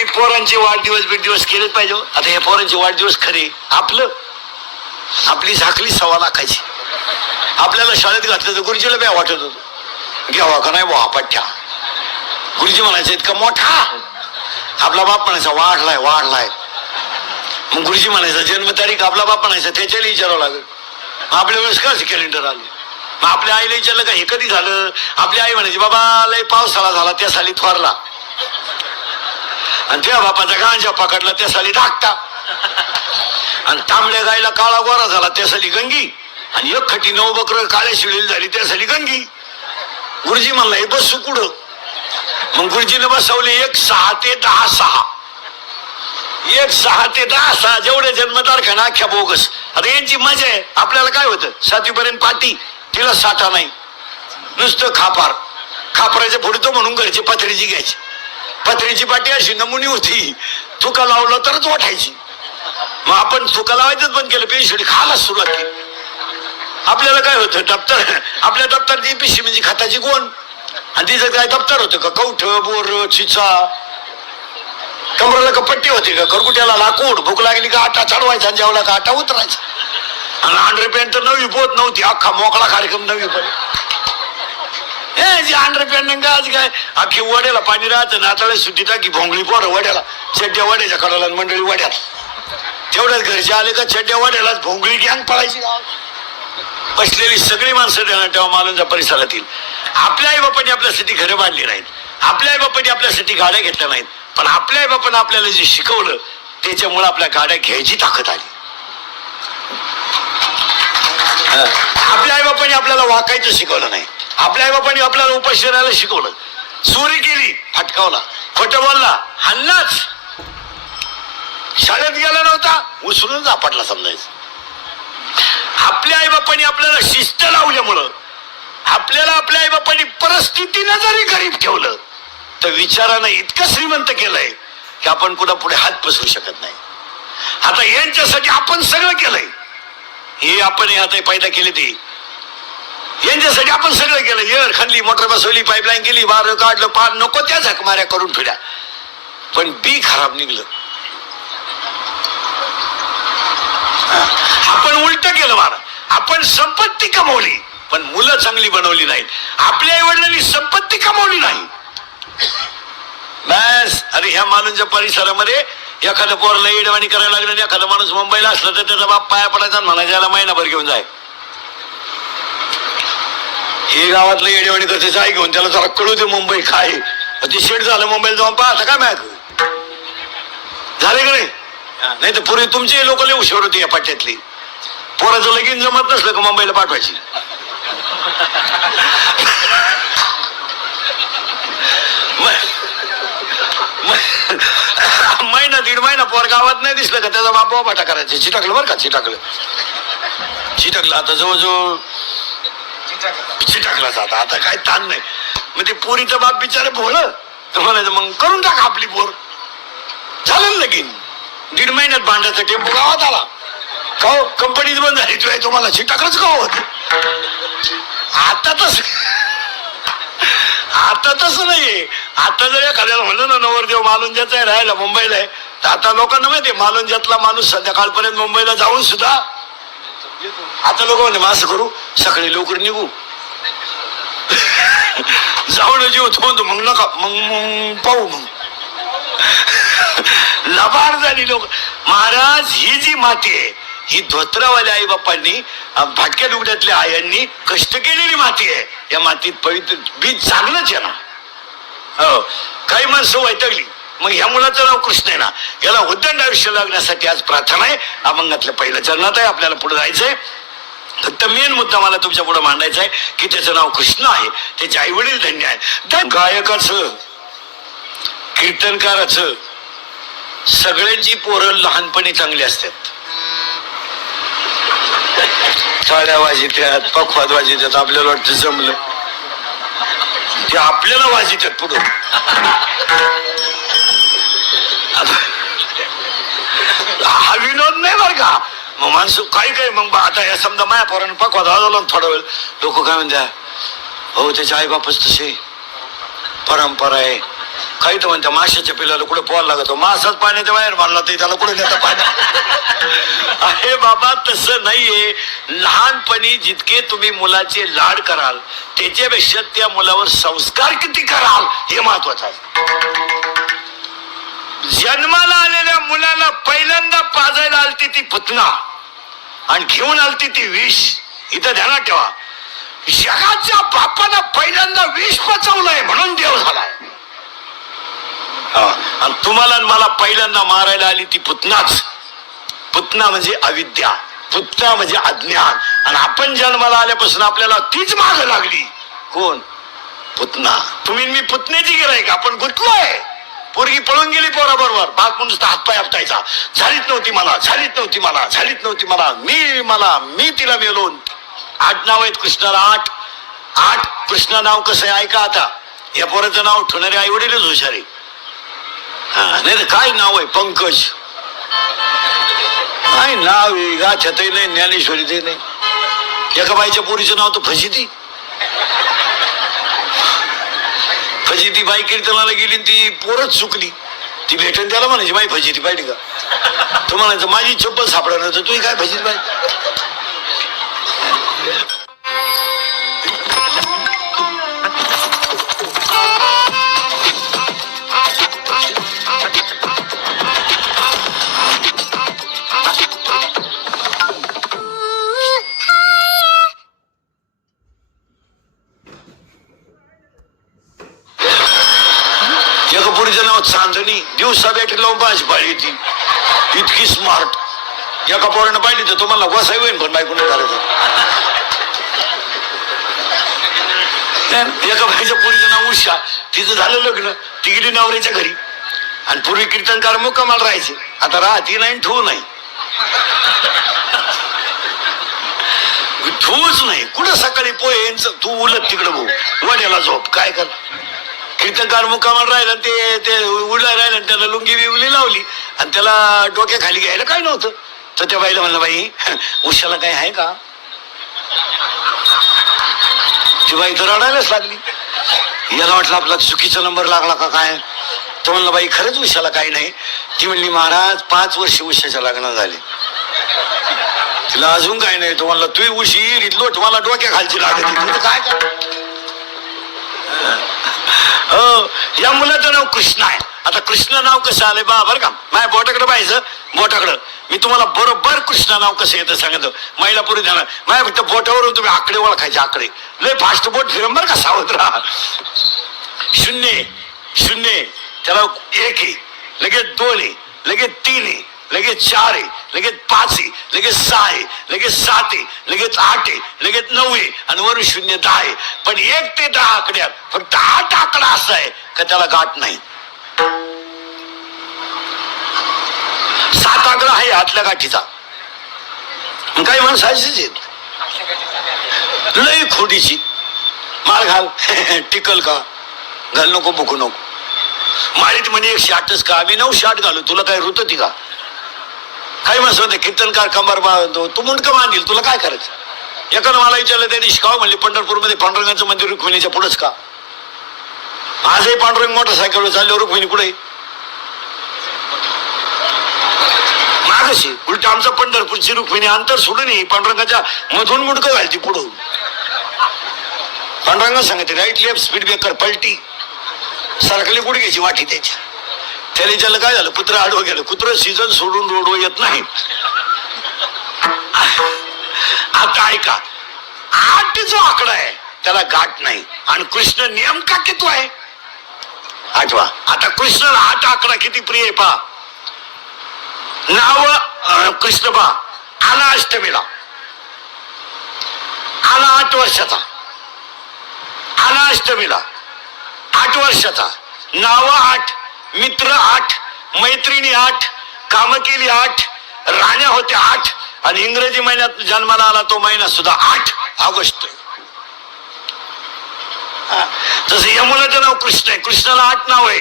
तुम्ही पोरांचे वाढदिवस बिडदिवस केलेच पाहिजे. आता हे पोरांचे वाढदिवस खरे आपली झाकली 1.25 लाखाची. आपल्याला शाळेत घातलं तर गुरुजीला बी वाटत होतं घ्यावा का नाही बुवा पठ्ठ्या. गुरुजी म्हणायचं इतका मोठा. आपला बाप म्हणायचा वाढलाय. मग गुरुजी म्हणायचा जन्मतारीख. आपला बाप म्हणायचा त्याच्याला विचारावं लागेल. आपल्या वेळेस कसं कॅलेंडर आलं. मग आपल्या आईला विचारलं का हे कधी झालं. आपली आई म्हणायची बाबा लय पावसाळा झाला त्या साली थोरला. आणि त्या बापाचा गांजा पकडला त्या साली धाकटा. आणि तांबड्या गायला काळा गोरा झाला त्या साली गंगी. आणि 1 खटी 9 बकर काळ्या शिळील झाली त्या साली गंगी. गुरुजी म्हणला हे बसू कुठं. मग गुरुजीने बसवले 1 6 ते 10 6. 1 6 ते 10 6 जेवढे जन्मतारखा अख्ख्या बोगस. आता यांची मजा आहे. आपल्याला काय होतं 7वी पर्यंत पाटी. तिला साठा नाही नुसतं खापराच्या पुढे म्हणून घरची पत्रीची घ्यायची. पत्रीची पाटी अशी नमुनी होती. चुका लावलं तरच वाटायची. मग आपण चुका लावायचंच बंद केलं. पेन्शिल खायला सुरुवात केली. आपल्याला काय होतं दप्तर. आपल्या दप्तरची पिशी म्हणजे खताची कोण. आणि तिचं काय दप्तर होतं का कवठ बोर चिचा. कमराला का पट्टी होती का करकुट्याला लाकूड. भूक लागली का आटा चढवायचा आणि जेवला का आटा उतरायचा. आणि अंडरपॅन्ट तर 9वी पोत नव्हती. अख्खा मोकळा कार्यक्रम 9वी पर्यंत. हे जी अंडरपॅन्ट आज काय अख्खी वड्याला पाणी राहतं. नाताळ्या सुट्टी टाकी भोंगळी पोरं वड्याला. चड्ड्या वड्याच्या कडाला मंडळी वड्याला. तेवढ्याच घरचे आले का चड्ड्या वड्यालाच भोंगळी गँग पळायची. बसलेली सगळी माणसं देणार तेव्हा मालूनच्या परिसरातील. आपल्या आई बापांनी आपल्यासाठी घरं बांधली नाहीत. आपल्या आई बापांनी आपल्यासाठी गाड्या घेतल्या नाहीत. पण आपल्या आई बापांनी आपल्याला जे शिकवलं त्याच्यामुळे आपल्या गाड्या घ्यायची ताकद आली. आपल्या आई बापांनी आपल्याला वाकायचं शिकवलं नाही. आपल्या आई बापांनी आपल्याला उपाशी राहायला शिकवलं. चोरी केली फटकावला. खोटं बोलला हाणलाच. शाळेत गेला नव्हता उचलून झापटला समजायचं. आपल्या आई बापांनी आपल्याला शिस्त लावल्यामुळं आपल्याला आपल्या आई बापांनी परिस्थितीनं जरी गरीब ठेवलं तर विचारानं इतकं श्रीमंत केलंय की आपण कुणा पुढे हात पसरू शकत नाही. आता यांच्यासाठी आपण सगळं केलंय. हे आपण आता पैदा केले ते यांच्यासाठी आपण सगळं केलं. एअर खाल्ली मोटर बसवली पाईपलाईन केली वारं काढलं पार नको त्या झकमाऱ्या करून फिरल्या. पण बी खराब निघलं. आपण उलट केलं मारा. आपण संपत्ती कमवली पण मुलं चांगली बनवली नाहीत. आपल्या आई वडिलांनी संपत्ती कमवली नाही बस. अरे ह्या माणूंच्या परिसरामध्ये एखादं पोरला येडवाणी करायला लागलं आणि एखादा माणूस मुंबईला असला तर त्याचा बाप पाया पडायचा म्हणायचा याला महिनाभर घेऊन जाय. हे गावातलं येडेवाणी करते जाय घेऊन त्याला जरा कळू दे मुंबई काय. ते शेट झालं मुंबईला जाऊन पाहता काय मॅग झाले का नाही तर पूर्वी तुमचे लोक लय हुशार होते या पाट्यातली. पोराचं लगीन जमत नसलं का मुंबईला पाठवायची. महिना 1.5 महिना पोर गावात नाही दिसलं का त्याचा बाप बाटा करायचे. चिटाकलं बरं का चिटाकलं आता जवळजवळ चिटाकला जाता. आता काय ताण नाही. मग ते पोरीचा बाप बिचारे भोळं तर म्हणायचं मग करून टाका आपली पोर. झालं लगीन 1.5 महिन्यात भांड्याचा टेम्पो गावात आला. का कंपनीच बंद झाली. तुला तुम्हाला चिटाकलंच का होत. आता तसं नाहीये. आता जर एखाद्याला म्हणलं ना नवरदेव मालुंज्याचा आहे राहायला मुंबईला आहे तर आता लोकांना माहितीये मालुंज्यातला माणूस संध्याकाळपर्यंत मुंबईला जाऊन सुद्धा आता लोक म्हणजे असं करू सकाळी लवकर निघू जाऊन जीव थांबतो मग नका मग पाहू. मग लबाड झाली लोक. महाराज ही जी माती आहे ही धोत्रावाल्या आई बापांनी भाटक्या लुगड्यातल्या आयांनी कष्ट केलेली माती आहे. या मातीत पवित्र बीज चांगलंच आहे ना. हो काही माणसं वैतागली. मग ह्या मुलाचं नाव कृष्ण आहे ना. याला उद्दंड आयुष्य लागण्यासाठी आज प्रार्थना आहे. अभंगातल्या पहिल्या चरणात आहे. आपल्याला पुढे जायचंय. फक्त मेन मुद्दा मला तुमच्या पुढे मांडायचा आहे की त्याचं नाव कृष्ण आहे. त्याचे आई वडील धन्य आहेत. गायकाचं कीर्तनकाराचं सगळ्यांची पोरं लहानपणी चांगली असतात. टाळ्या वाजित्यात पखवाद वाजित्यात. आपल्याला वाटतं जमलं ते आपल्याला वाजित्यात पुढं. हा विनोद नाही बरं का. मग माणसं काय मग आता या समजा माया पोरानं पखवाद वाजवला थोडा वेळ लोक काय म्हणत्या हो त्याचे आई बापच तसे परंपरा आहे काही तर म्हणते माशाच्या पिल्लाला कुठे पोहायला लागतो, मासाच पाण्याच्या बाहेर मारला तर त्याला कुठे नेता पाण्यात. अरे बाबा तसं नाहीये. लहानपणी जितके तुम्ही मुलाचे लाड कराल त्याच्यापेक्षा त्या मुलावर संस्कार किती कराल हे महत्वाचं आहे. जन्माला आलेल्या मुलाला पहिल्यांदा पाजायला आलती ती पुतना आणि घेऊन आलती ती विष. इथं ध्यानात ठेवा, जगाच्या बापानं पहिल्यांदा विष पचवलंय म्हणून देव झालाय. आणि तुम्हाला मला पहिल्यांदा मारायला आली ती पुतनाच. पुतना म्हणजे अविद्या, पुतना म्हणजे अज्ञान. आणि आपण जन्माला आल्यापासून आपल्याला तीच माग लागली. कोण? पुतना. तुम्ही मी पुतण्याची गिराईक, आपण गुंतलोय. पोरगी पळून गेली पोराबरोबर, बाग म्हणून हातपाय आपटायचा, झालीच नव्हती मला, झालीच नव्हती मला, झालीच नव्हती मला, मी तिला मेलो. 8 नाव आहेत कृष्णाला, 8 कृष्ण नाव कसं आहे ऐका आता. या पोराचं नाव ठेवणारे आई वडीलच हुशारी. नाही तर काय नाव आहे, पंकज. काय नाव आहे, गाछतही नाही, ज्ञानेश्वरीचंही नाही. एका बाईच्या पोरीचं नाव तर फजिती. फजिती बाई कीर्तनाला गेली, ती पोरच चुकली. ती भेटून त्याला म्हणायची बाई फजिती पाहिजे का. तो म्हणायचं माझी चप्पल सापडणार, तर तू काय फजिती बाई. एका पोरीचं नाव चांदणी, दिवसा बॅटरी लावून पाहायची पाळी ती, इतकी स्मार्ट. एका पोरानं पाहिली तर तुम्हाला गोसाई होईन पण बायको नाही करायचं. एका बाईच्या पोरीचं नाव उषा, तिचं झालं लग्न, ती गेली नवऱ्याच्या घरी. आणि पूर्वी कीर्तनकार मुक्कामाला राहायचे, आता राहती नाही ठेवू नाही. ठेवूच नाही कुठं. सकाळी पोहे तू उलट तिकडं भाऊ, वड्याला झोप, काय कर. कीर्तनकार मुक्कामाला राहिला, ते उडला राहिला, त्याला लुंगी बिवली लावली आणि त्याला डोक्याखाली घ्यायला काय नव्हतं. तर त्या बाईला म्हणलं बाई उशाला काय आहे का. ती बाई तर रडायलाच लागली. याला वाटलं आपला चुकीचा नंबर लागला का काय. तर म्हणलं बाई खरंच उशाला काही नाही. ती म्हणली महाराज 5 वर्ष उशाच्या लग्न झाले, तिला अजून काय नाही. तो म्हणला तू उशी लोट मला डोक्या खालची लागत काय. हो, या मुलाचं नाव कृष्ण आहे. आता कृष्ण नाव कसं आलंय बा बरं का, माझ्या बोटाकडे पाहायचं, बोटाकडं मी तुम्हाला बरोबर कृष्ण नाव कसं येतं सांगतो. महिला पुढे जाणार माझ्या फक्त बोटावरून तुम्ही आकडे ओळखायचे. आकडे लय फास्ट बोट फिरम बरं का, सावध राहा. 0 0 त्याला 1 आहे, लगेच 2 आहे, लगेच 3 आहे, लगेच 4 आहे, लगेच 5 आहे, लगेच 6 आहे, लगेच 7 आहे, लगेच 8 आहे, लगेच 9 आहे आणि वरून 0 10 आहे. पण 1 ते 10 आकड्यात फक्त 8 आकडा असा आहे का त्याला गाठ नाही. 7 आकडा आहे आतल्या गाठीचा. काही माणसं अशीच आहेत लई खोडीची. माळ घाल टिकल का, घाल नको बुकू नको. माळीत म्हणे 108च का, आम्ही 908 घालू, तुला काय रुतती का. काही माणसं म्हणते कीर्तनकार कंबार बांधतो, तू मुंडकं बांधील, तुला काय करायचं. एकानं मला विचारलं त्या दिवशी का म्हणले पंढरपूरमध्ये पांडुरंगाचं मंदिर रुक्मिणीच्या पुढंच का. आजही पांडुरंग मोटरसायकलवर चालल्यावर रुक्मिणी कुठे मागशी. उलट आमचं पंढरपूरची रुक्मिणी अंतर सोडून पांडुरंगाच्या मधून मुंडकं घालती पुढं. पांडुरंगा सांगते राईट लेफ्ट स्पीड ब्रेकर पलटी, सरकली गुडघ्याची वाटी त्याच्या. त्याला विचारलं काय झालं, कुत्रं आडवं गेलं. कुत्रं सीझन सोडून रोडवर येत नाही. आता ऐका, 8 जो आकडा आहे त्याला गाठ नाही. आणि कृष्ण नेमका किती आहे 8वा. आता कृष्णाला 8 आकडा किती प्रिय आहे पहा. नाव कृष्ण पहा, आला अष्टमीला, आला 8 वर्षाचा, आला अष्टमीला 8 वर्षाचा, नाव 8, मित्र 8, मैत्रिणी 8, काम केली 8, राण्या होत्या 8 आणि इंग्रजी महिन्यात जन्माला आला तो महिना सुद्धा 8 ऑगस्ट. तसं या मुलाचं नाव कृष्ण आहे. कृष्णाला 8 नाव आहे.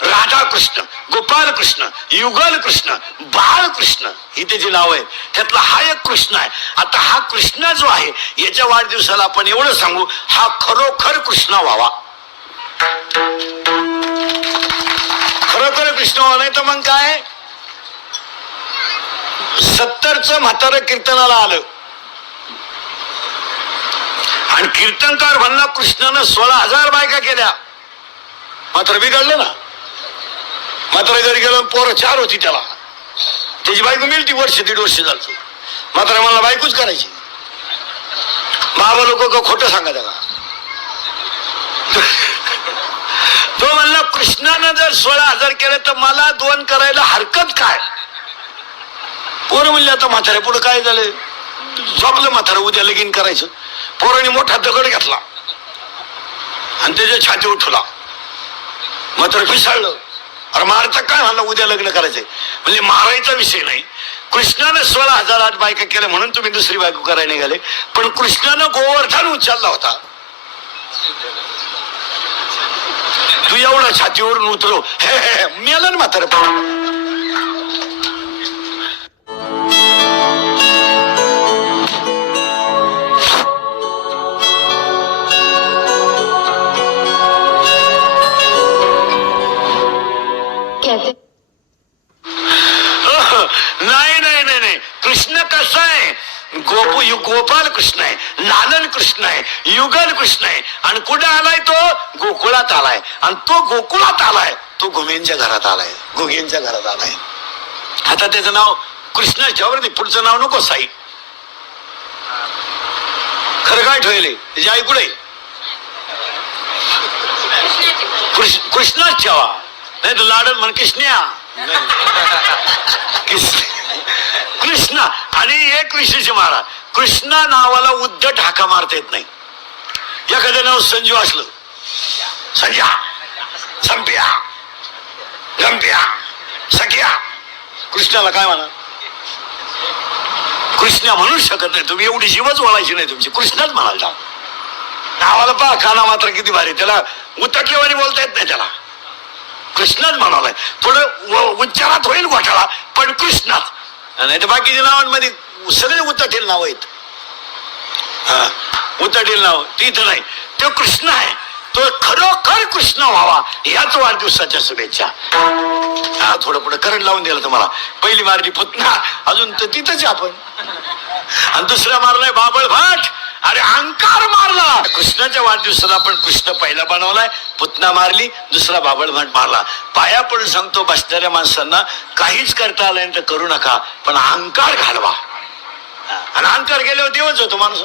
राधा कृष्ण, गोपाल कृष्ण, युगल कृष्ण, बाळ कृष्ण ही त्याची नाव आहे. त्यातला हा एक कृष्ण आहे. आता हा कृष्ण जो आहे याच्या वाढदिवसाला आपण एवढं सांगू, हा खरोखर कृष्ण व्हावा. खरोखर कृष्ण व्हा, नाही तर मग काय 70चं म्हातारं कीर्तनाला आलं आणि कीर्तनकार म्हणला कृष्णानं 16,000 बायका केल्या, मात्र बिघडलं ना. मात्र घरी गेलो, पोरं 4 होती त्याला, त्याची बायको मिळती, वर्ष 1.5 वर्ष झालं. मात्र मला बायकोच करायची. बाबा लोक का खोटं सांगा त्याला. तो म्हणला कृष्णानं जर 16,000 केले तर मला 2 करायला हरकत काय. पोरं म्हणले आता म्हाताऱ्या पुढे काय झालं, झोपलं म्हातारा, उद्या लगीन करायचं. पोरांनी मोठा दगड घेतला आणि त्याच्या छाती उठवला. म्हातारा पिसाळलं. अरे मारता काय, म्हणला उद्या लग्न करायचंय. म्हणजे मारायचा विषय नाही. कृष्णानं 16,000 बायका केल्या म्हणून तुम्ही दुसरी बायको करायला निघाले. पण कृष्णानं गोवर्धन उचलला होता. तू एवढा छातीवरून उतरव, हे मेलं ना म्हातारं. नाही नाही नाही नाही, कृष्ण कसा आहे, गोपाल कृष्ण आहे, लालन कृष्ण आहे, युगल कृष्ण आहे. आणि कुठे आलाय तो, गोकुळात आलाय. आणि तो गोकुळात आलाय, तो घुमेंच्या घरात आलाय, घुगेंच्या घरात आलाय. आता त्याचं नाव कृष्ण ठेवलं, पुढचं नाव नको, साई. खरं काय ठेवले त्याची आई कुठे, कृष्णच ठेवा, नाही तर लाडन म्हण कृष्ण्या. कृष्ण. आणि एक विशेष मारा, कृष्णा नावाला उद्धट हाका मारता येत नाही. एखाद्या नाव संजू असलं, संज्या, संप्या, गंप्या, सख्या, कृष्णाला काय म्हणा, कृष्णा म्हणूच शकत नाही तुम्ही. एवढी जीवच वळायची नाही तुमची, कृष्णच म्हणाल. नावाला पहा, काना मात्र किती भारी, त्याला उतटल्यावानी बोलता येत नाही, त्याला कृष्णच म्हणालाय. थोडं उच्चारात होईल घोटाळा, पण कृष्णाच. नाही तर बाकीच्या नावांमध्ये सगळे उतटेल नाव आहेत. उतटेल नाव तिथं नाही, तो कृष्ण आहे. तो खरोखर कृष्ण व्हावा याच वाढदिवसाच्या शुभेच्छा. थोडं पुढे करंट लावून दिलं तुम्हाला. पहिली मारली पुतना, अजून तर तिथंच आपण. आणि दुसरा मारलाय बाबळ भाट. अरे अहंकार मारला. कृष्णाच्या वाढदिवसाला आपण कृष्ण पहिला बनवलाय, पुतना मारली, दुसरा बाबळ भाट मारला. पाया पडून सांगतो बसणाऱ्या माणसांना, काहीच करता आलं तर करू नका, पण अहंकार घालवा. आणि अहंकार गेल्यावर देवच होतो माणूस.